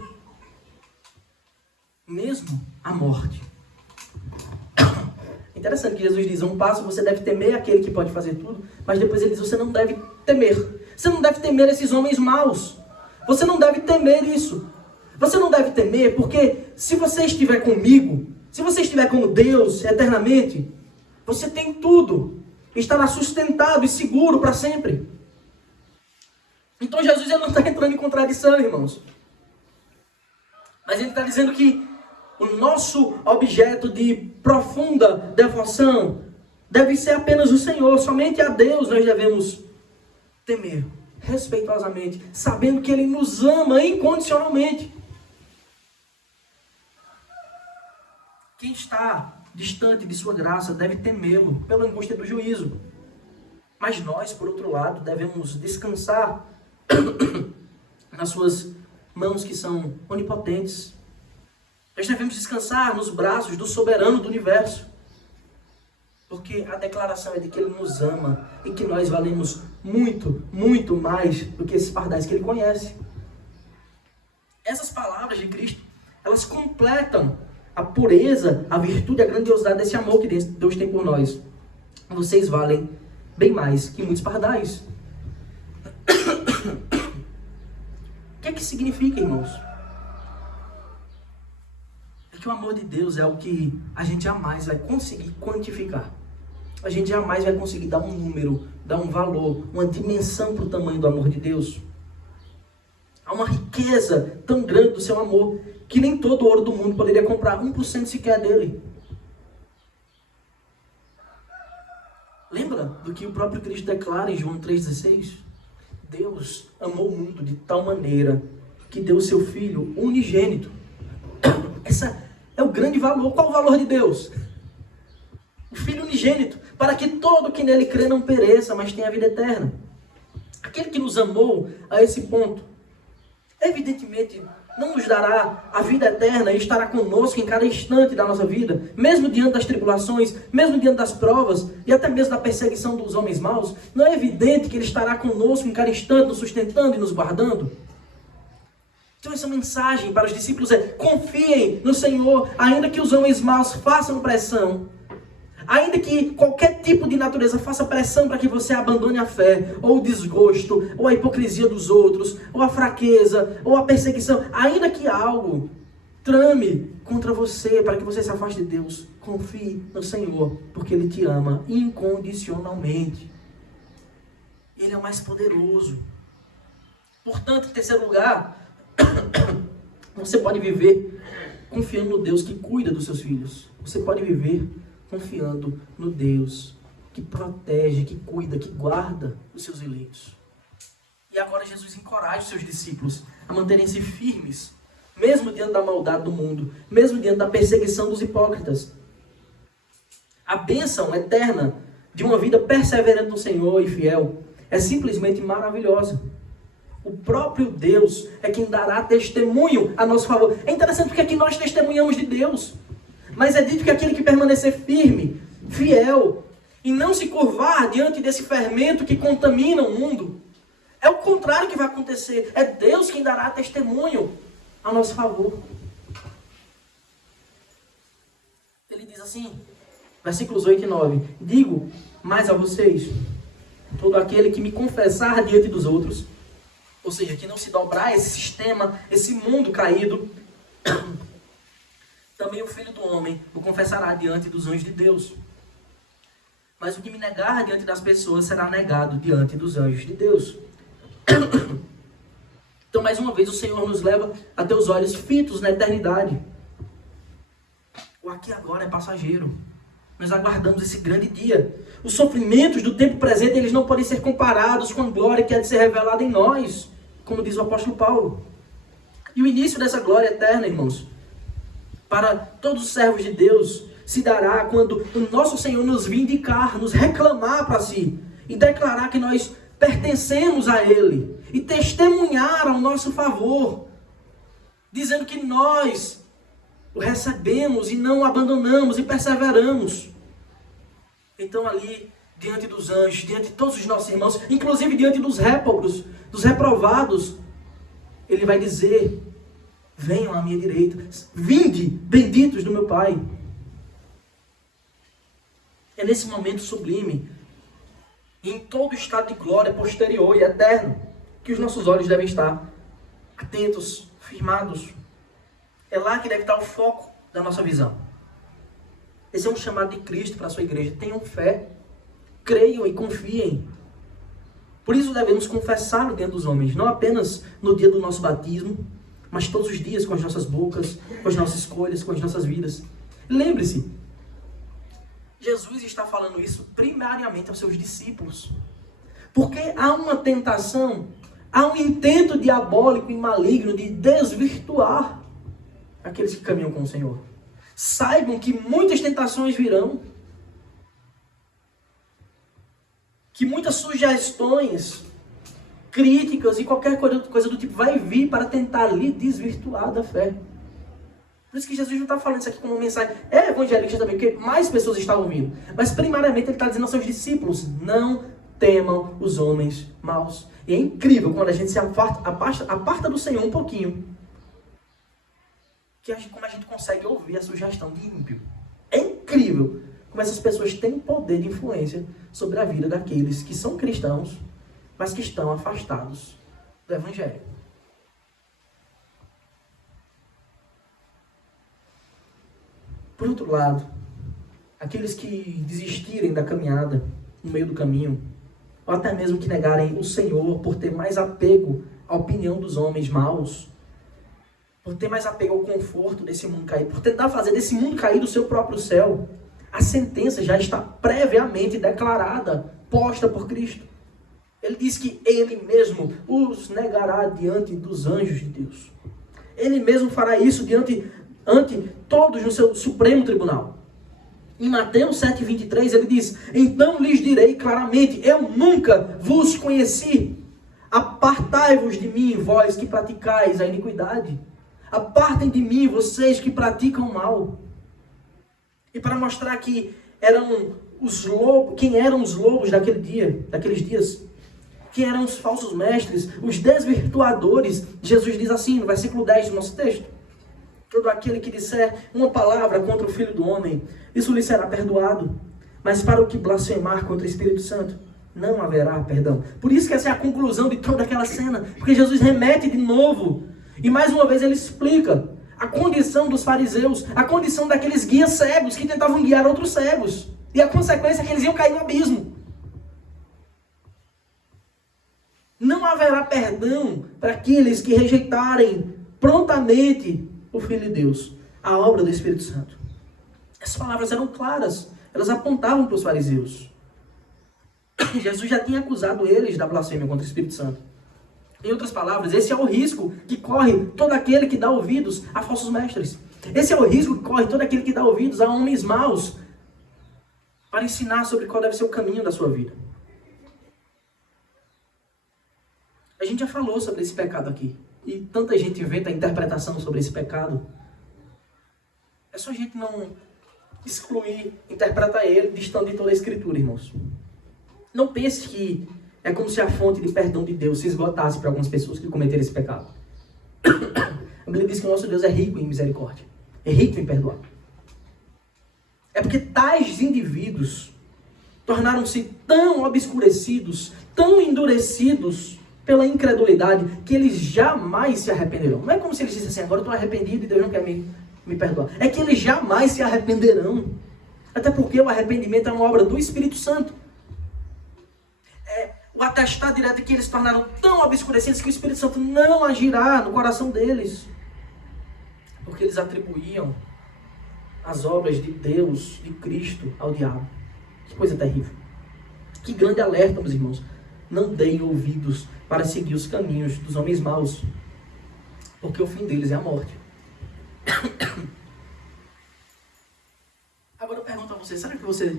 mesmo a morte. Interessante que Jesus diz, a um passo você deve temer aquele que pode fazer tudo, mas depois ele diz, você não deve temer. Você não deve temer esses homens maus. Você não deve temer isso. Você não deve temer porque se você estiver comigo, se você estiver com Deus eternamente, você tem tudo. Estará sustentado e seguro para sempre. Então Jesus ele não está entrando em contradição, irmãos. Mas ele está dizendo que o nosso objeto de profunda devoção deve ser apenas o Senhor. Somente a Deus nós devemos temer, respeitosamente, sabendo que Ele nos ama incondicionalmente. Quem está distante de sua graça deve temê-lo pela angústia do juízo. Mas nós, por outro lado, devemos descansar nas suas mãos que são onipotentes. Nós devemos descansar nos braços do soberano do universo. Porque a declaração é de que Ele nos ama e que nós valemos muito, muito mais do que esses pardais que Ele conhece. Essas palavras de Cristo, elas completam a pureza, a virtude, a grandiosidade desse amor que Deus tem por nós. Vocês valem bem mais que muitos pardais. O que significa, irmãos? É que o amor de Deus é o que a gente jamais vai conseguir quantificar. A gente jamais vai conseguir dar um número, dar um valor, uma dimensão para o tamanho do amor de Deus. Há uma riqueza tão grande do seu amor que nem todo o ouro do mundo poderia comprar 1% sequer dele. Lembra do que o próprio Cristo declara em João 3,16? Deus amou o mundo de tal maneira que deu o seu Filho unigênito. Esse é o grande valor. Qual o valor de Deus? O Filho unigênito, para que todo que nele crê não pereça, mas tenha a vida eterna. Aquele que nos amou a esse ponto, evidentemente, não nos dará a vida eterna e estará conosco em cada instante da nossa vida, mesmo diante das tribulações, mesmo diante das provas e até mesmo da perseguição dos homens maus. Não é evidente que Ele estará conosco em cada instante, nos sustentando e nos guardando? Então essa mensagem para os discípulos é: confiem no Senhor, ainda que os homens maus façam pressão, ainda que qualquer tipo de natureza faça pressão para que você abandone a fé, ou o desgosto, ou a hipocrisia dos outros, ou a fraqueza, ou a perseguição, ainda que algo trame contra você para que você se afaste de Deus, confie no Senhor, porque Ele te ama incondicionalmente. Ele é o mais poderoso. Portanto, em terceiro lugar, você pode viver confiando no Deus que cuida dos seus filhos. Você pode viver confiando no Deus que protege, que cuida, que guarda os seus eleitos. E agora Jesus encoraja os seus discípulos a manterem-se firmes, mesmo diante da maldade do mundo, mesmo diante da perseguição dos hipócritas. A bênção eterna de uma vida perseverante no Senhor e fiel é simplesmente maravilhosa. O próprio Deus é quem dará testemunho a nosso favor. É interessante porque aqui nós testemunhamos de Deus. Mas é dito que aquele que permanecer firme, fiel, e não se curvar diante desse fermento que contamina o mundo, é o contrário que vai acontecer. É Deus quem dará testemunho a nosso favor. Ele diz assim, versículos 8 e 9: digo mais a vocês, todo aquele que me confessar diante dos outros, ou seja, que não se dobrar a esse sistema, esse mundo caído, também o Filho do Homem o confessará diante dos anjos de Deus. Mas o que me negar diante das pessoas será negado diante dos anjos de Deus. Então, mais uma vez, o Senhor nos leva a ter os olhos fitos na eternidade. O aqui e agora é passageiro. Nós aguardamos esse grande dia. Os sofrimentos do tempo presente, eles não podem ser comparados com a glória que há de ser revelada em nós, como diz o apóstolo Paulo. E o início dessa glória eterna, irmãos, para todos os servos de Deus, se dará quando o nosso Senhor nos vindicar, nos reclamar para si, e declarar que nós pertencemos a Ele, e testemunhar ao nosso favor, dizendo que nós o recebemos e não o abandonamos e perseveramos. Então ali, diante dos anjos, diante de todos os nossos irmãos, inclusive diante dos réprobos, dos reprovados, Ele vai dizer: venham à minha direita, vinde, benditos do meu Pai. É nesse momento sublime, em todo o estado de glória posterior e eterno, que os nossos olhos devem estar atentos, firmados. É lá que deve estar o foco da nossa visão. Esse é um chamado de Cristo para a sua igreja. Tenham fé, creiam e confiem. Por isso devemos confessá-lo diante dos homens, não apenas no dia do nosso batismo, mas todos os dias com as nossas bocas, com as nossas escolhas, com as nossas vidas. Lembre-se, Jesus está falando isso primariamente aos seus discípulos. Porque há uma tentação, há um intento diabólico e maligno de desvirtuar aqueles que caminham com o Senhor. Saibam que muitas tentações virão, que muitas sugestões, críticas e qualquer coisa do tipo vai vir para tentar lhe desvirtuar da fé. Por isso que Jesus não está falando isso aqui como uma mensagem evangelística também, porque mais pessoas estão ouvindo. Mas primariamente ele está dizendo aos seus discípulos: não temam os homens maus. E é incrível quando a gente se aparta do Senhor um pouquinho, como a gente consegue ouvir a sugestão de ímpio. É incrível como essas pessoas têm poder de influência sobre a vida daqueles que são cristãos, mas que estão afastados do Evangelho. Por outro lado, aqueles que desistirem da caminhada no meio do caminho, ou até mesmo que negarem o Senhor por ter mais apego à opinião dos homens maus, por ter mais apego ao conforto desse mundo caído, por tentar fazer desse mundo caído o seu próprio céu, A sentença já está previamente declarada, posta por Cristo. Ele diz que Ele mesmo os negará diante dos anjos de Deus. Ele mesmo fará isso ante todos no seu supremo tribunal. Em Mateus 7,23 ele diz: então lhes direi claramente, eu nunca vos conheci. Apartai-vos de mim, vós que praticais a iniquidade. Apartem de mim, vocês que praticam o mal. E para mostrar que quem eram os lobos daqueles dias, quem eram os falsos mestres, os desvirtuadores, Jesus diz assim no versículo 10 do nosso texto: todo aquele que disser uma palavra contra o Filho do Homem, isso lhe será perdoado. Mas para o que blasfemar contra o Espírito Santo, não haverá perdão. Por isso que essa é a conclusão de toda aquela cena. Porque Jesus remete de novo. E mais uma vez ele explica a condição dos fariseus, a condição daqueles guias cegos que tentavam guiar outros cegos. E a consequência é que eles iam cair no abismo. Não haverá perdão para aqueles que rejeitarem prontamente o Filho de Deus, a obra do Espírito Santo. Essas palavras eram claras, elas apontavam para os fariseus. Jesus já tinha acusado eles da blasfêmia contra o Espírito Santo. Em outras palavras, esse é o risco que corre todo aquele que dá ouvidos a falsos mestres. Esse é o risco que corre todo aquele que dá ouvidos a homens maus para ensinar sobre qual deve ser o caminho da sua vida. A gente já falou sobre esse pecado aqui. E tanta gente inventa a interpretação sobre esse pecado. É só a gente não excluir, interpretar ele distante de toda a Escritura, irmãos. Não pense que é como se a fonte de perdão de Deus se esgotasse para algumas pessoas que cometeram esse pecado. A Bíblia diz que o nosso Deus é rico em misericórdia. É rico em perdoar. É porque tais indivíduos tornaram-se tão obscurecidos, tão endurecidos pela incredulidade, que eles jamais se arrependerão. Não é como se eles dissessem assim: agora eu estou arrependido e Deus não quer me perdoar. É que eles jamais se arrependerão. Até porque o arrependimento é uma obra do Espírito Santo. O atestado direto é que eles se tornaram tão obscurecidos que o Espírito Santo não agirá no coração deles. Porque eles atribuíam as obras de Deus, de Cristo, ao diabo. Que coisa terrível. Que grande alerta, meus irmãos. Não deem ouvidos para seguir os caminhos dos homens maus, porque o fim deles é a morte. Agora eu pergunto a você: será que você,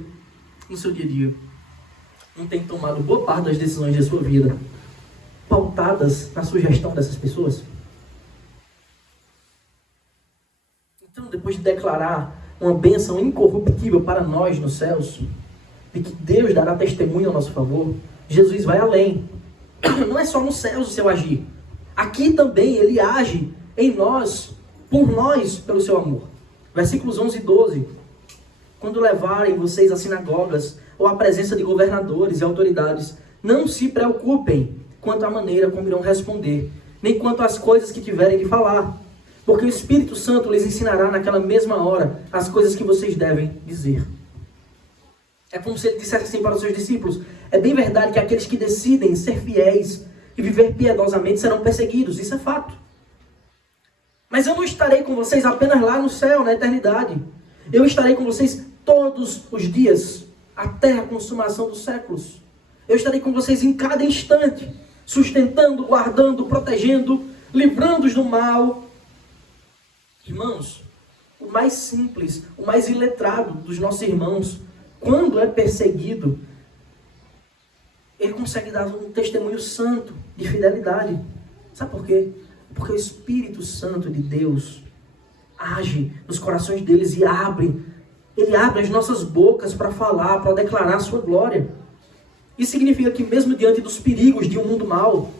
no seu dia a dia, não tem tomado boa parte das decisões da sua vida pautadas na sugestão dessas pessoas? Então, depois de declarar uma bênção incorruptível para nós nos céus, de que Deus dará testemunho ao nosso favor, Jesus vai além. Não é só nos céus o seu agir. Aqui também ele age em nós, por nós, pelo seu amor. Versículos 11 e 12. Quando levarem vocês às sinagogas ou à presença de governadores e autoridades, não se preocupem quanto à maneira como irão responder, nem quanto às coisas que tiverem de falar, porque o Espírito Santo lhes ensinará naquela mesma hora as coisas que vocês devem dizer. É como se ele dissesse assim para os seus discípulos: é bem verdade que aqueles que decidem ser fiéis e viver piedosamente serão perseguidos, isso é fato. Mas eu não estarei com vocês apenas lá no céu, na eternidade. Eu estarei com vocês todos os dias, até a consumação dos séculos. Eu estarei com vocês em cada instante, sustentando, guardando, protegendo, livrando-os do mal. Irmãos, o mais simples, o mais iletrado dos nossos irmãos, quando é perseguido, ele consegue dar um testemunho santo de fidelidade. Sabe por quê? Porque o Espírito Santo de Deus age nos corações deles e ele abre as nossas bocas para falar, para declarar a sua glória. Isso significa que mesmo diante dos perigos de um mundo mau,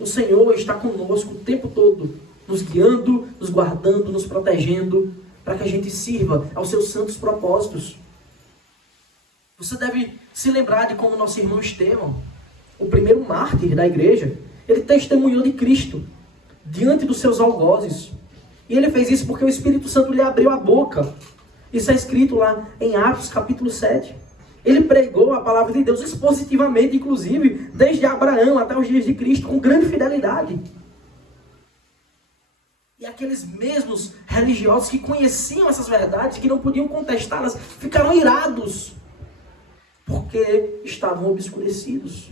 o Senhor está conosco o tempo todo, nos guiando, nos guardando, nos protegendo, para que a gente sirva aos seus santos propósitos. Você deve se lembrar de como nosso irmão Estevão, o primeiro mártir da igreja, ele testemunhou de Cristo diante dos seus algozes. E ele fez isso porque o Espírito Santo lhe abriu a boca. Isso é escrito lá em Atos capítulo 7. Ele pregou a palavra de Deus expositivamente, inclusive, desde Abraão até os dias de Cristo, com grande fidelidade. E aqueles mesmos religiosos que conheciam essas verdades, que não podiam contestá-las, ficaram irados, porque estavam obscurecidos.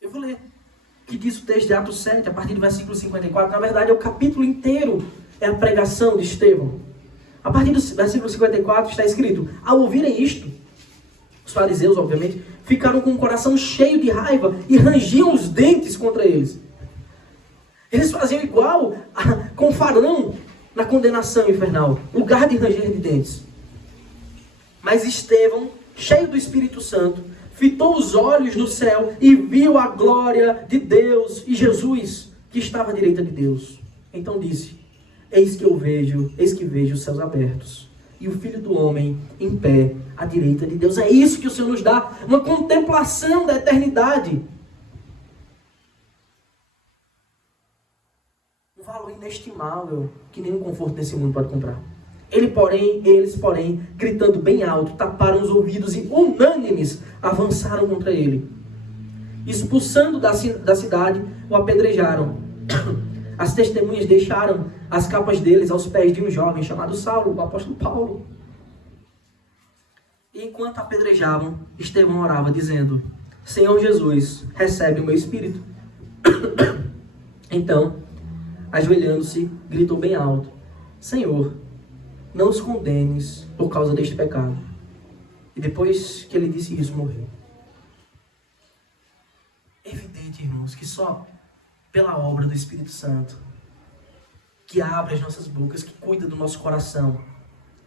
Eu vou ler o que diz o texto de Atos 7, a partir do versículo 54. Na verdade, é o capítulo inteiro, é a pregação de Estevão. A partir do versículo 54 está escrito: ao ouvirem isto, os fariseus, obviamente, ficaram com o coração cheio de raiva e rangiam os dentes contra eles. Eles faziam igual com Faraó na condenação infernal, lugar de ranger de dentes. Mas Estevão, cheio do Espírito Santo, fitou os olhos no céu e viu a glória de Deus e Jesus, que estava à direita de Deus. Então disse: eis que vejo os céus abertos e o Filho do Homem em pé à direita de Deus. É isso que o Senhor nos dá, uma contemplação da eternidade. Um valor inestimável que nenhum conforto nesse mundo pode comprar. Eles, porém, gritando bem alto, taparam os ouvidos e, unânimes, avançaram contra ele. Expulsando da cidade, o apedrejaram. As testemunhas deixaram as capas deles aos pés de um jovem chamado Saulo, o apóstolo Paulo. E enquanto apedrejavam, Estevão orava, dizendo: Senhor Jesus, recebe o meu espírito. Então, ajoelhando-se, gritou bem alto: Senhor, não os condenes por causa deste pecado. E depois que ele disse isso, morreu. É evidente, irmãos, que só pela obra do Espírito Santo, que abre as nossas bocas, que cuida do nosso coração,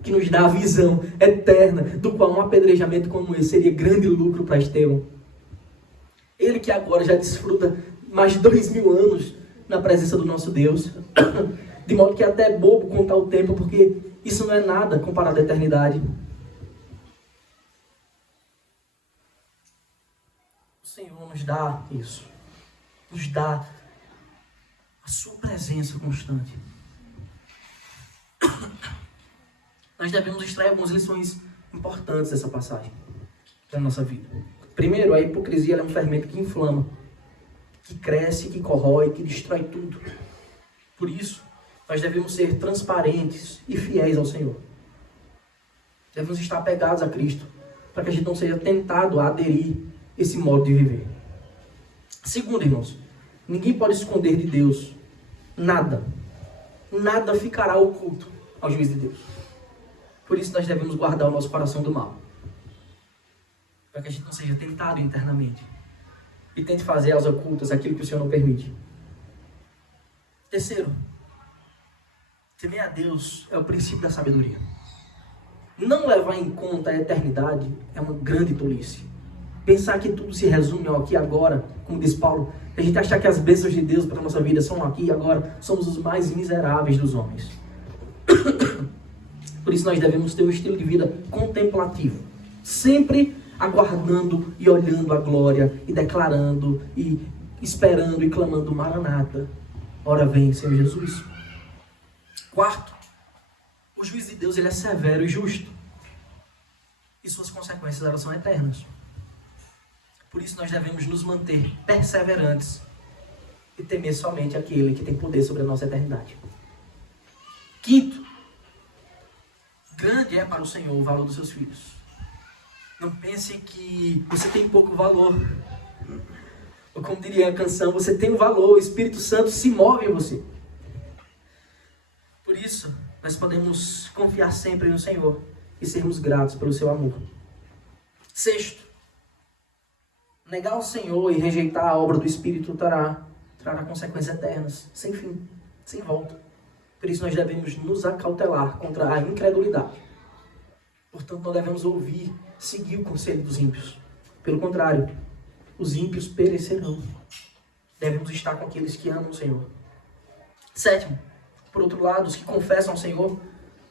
que nos dá a visão eterna, do qual um apedrejamento como esse seria grande lucro para Estevão. Ele que agora já desfruta mais de 2000 anos na presença do nosso Deus, de modo que é até bobo contar o tempo, porque isso não é nada comparado à eternidade. O Senhor nos dá isso, nos dá a sua presença constante. Nós devemos extrair algumas lições importantes dessa passagem da nossa vida. Primeiro, a hipocrisia é um fermento que inflama, que cresce, que corrói, que destrói tudo. Por isso, nós devemos ser transparentes e fiéis ao Senhor. Devemos estar apegados a Cristo, para que a gente não seja tentado a aderir a esse modo de viver. Segundo, irmãos, ninguém pode esconder de Deus nada. Nada ficará oculto ao juiz de Deus. Por isso nós devemos guardar o nosso coração do mal, para que a gente não seja tentado internamente e tente fazer às ocultas aquilo que o Senhor não permite. Terceiro, temer a Deus é o princípio da sabedoria. Não levar em conta a eternidade é uma grande tolice. Pensar que tudo se resume ao aqui e agora, como diz Paulo, a gente achar que as bênçãos de Deus para a nossa vida são aqui e agora, somos os mais miseráveis dos homens. Por isso nós devemos ter um estilo de vida contemplativo, sempre aguardando e olhando a glória e declarando e esperando e clamando: Maranata, ora vem, Senhor Jesus. Quarto, o juiz de Deus ele é severo e justo, e suas consequências elas são eternas. Por isso nós devemos nos manter perseverantes e temer somente aquele que tem poder sobre a nossa eternidade. Quinto, grande é para o Senhor o valor dos seus filhos. Não pense que você tem pouco valor. Ou como diria a canção, você tem um valor, o Espírito Santo se move em você. Por isso, nós podemos confiar sempre no Senhor e sermos gratos pelo seu amor. Sexto, negar o Senhor e rejeitar a obra do Espírito trará consequências eternas, sem fim, sem volta. Por isso nós devemos nos acautelar contra a incredulidade. Portanto, não devemos ouvir, seguir o conselho dos ímpios. Pelo contrário, os ímpios perecerão. Devemos estar com aqueles que amam o Senhor. Sétimo, por outro lado, os que confessam ao Senhor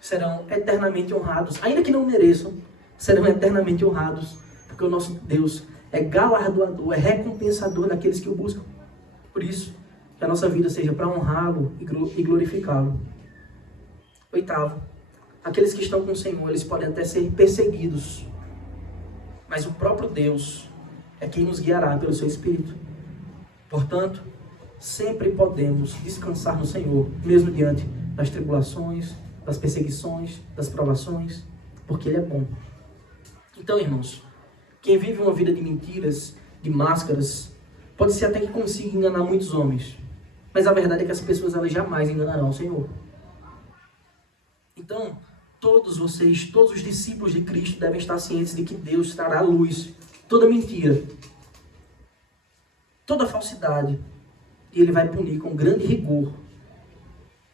serão eternamente honrados. Ainda que não mereçam, serão eternamente honrados. Porque o nosso Deus é galardoador, é recompensador daqueles que o buscam. Por isso, que a nossa vida seja para honrá-lo e glorificá-lo. Oitavo, aqueles que estão com o Senhor, eles podem até ser perseguidos, mas o próprio Deus é quem nos guiará pelo seu Espírito. Portanto, sempre podemos descansar no Senhor, mesmo diante das tribulações, das perseguições, das provações, porque Ele é bom. Então, irmãos, quem vive uma vida de mentiras, de máscaras, pode ser até que consiga enganar muitos homens, mas a verdade é que as pessoas elas jamais enganarão o Senhor. Então, todos vocês, todos os discípulos de Cristo devem estar cientes de que Deus trará à luz toda mentira, toda falsidade, e Ele vai punir com grande rigor,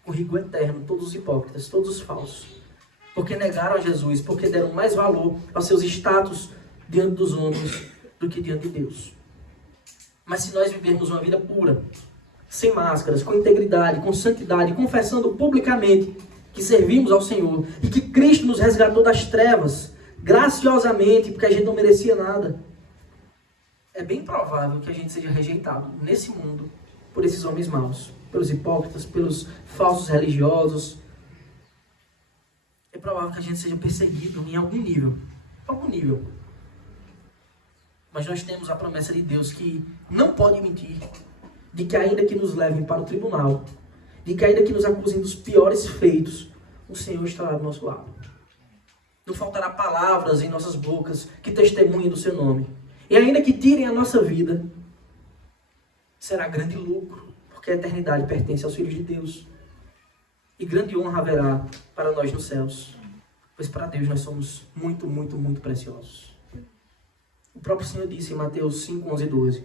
com rigor eterno, todos os hipócritas, todos os falsos, porque negaram a Jesus, porque deram mais valor aos seus status diante dos homens do que diante de Deus. Mas se nós vivermos uma vida pura, sem máscaras, com integridade, com santidade, confessando publicamente que servimos ao Senhor e que Cristo nos resgatou das trevas, graciosamente, porque a gente não merecia nada, é bem provável que a gente seja rejeitado nesse mundo por esses homens maus, pelos hipócritas, pelos falsos religiosos. É provável que a gente seja perseguido em algum nível. Mas nós temos a promessa de Deus que não pode mentir, de que ainda que nos levem para o tribunal, de que ainda que nos acusem dos piores feitos, o Senhor estará do nosso lado. Não faltará palavras em nossas bocas que testemunhem do seu nome. E ainda que tirem a nossa vida, será grande lucro, porque a eternidade pertence aos filhos de Deus. E grande honra haverá para nós nos céus, pois para Deus nós somos muito, muito, muito preciosos. O próprio Senhor disse em Mateus 5, 11 e 12,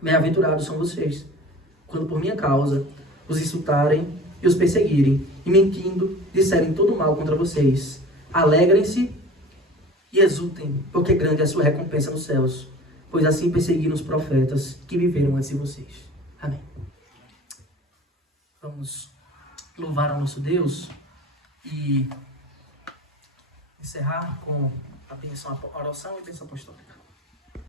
bem-aventurados são vocês, quando por minha causa os insultarem e os perseguirem, e mentindo, disserem todo mal contra vocês. Alegrem-se e exultem, porque grande é a sua recompensa nos céus, pois assim perseguiram os profetas que viveram antes de vocês. Amém. Vamos louvar ao nosso Deus e encerrar com a oração e bênção apostólica.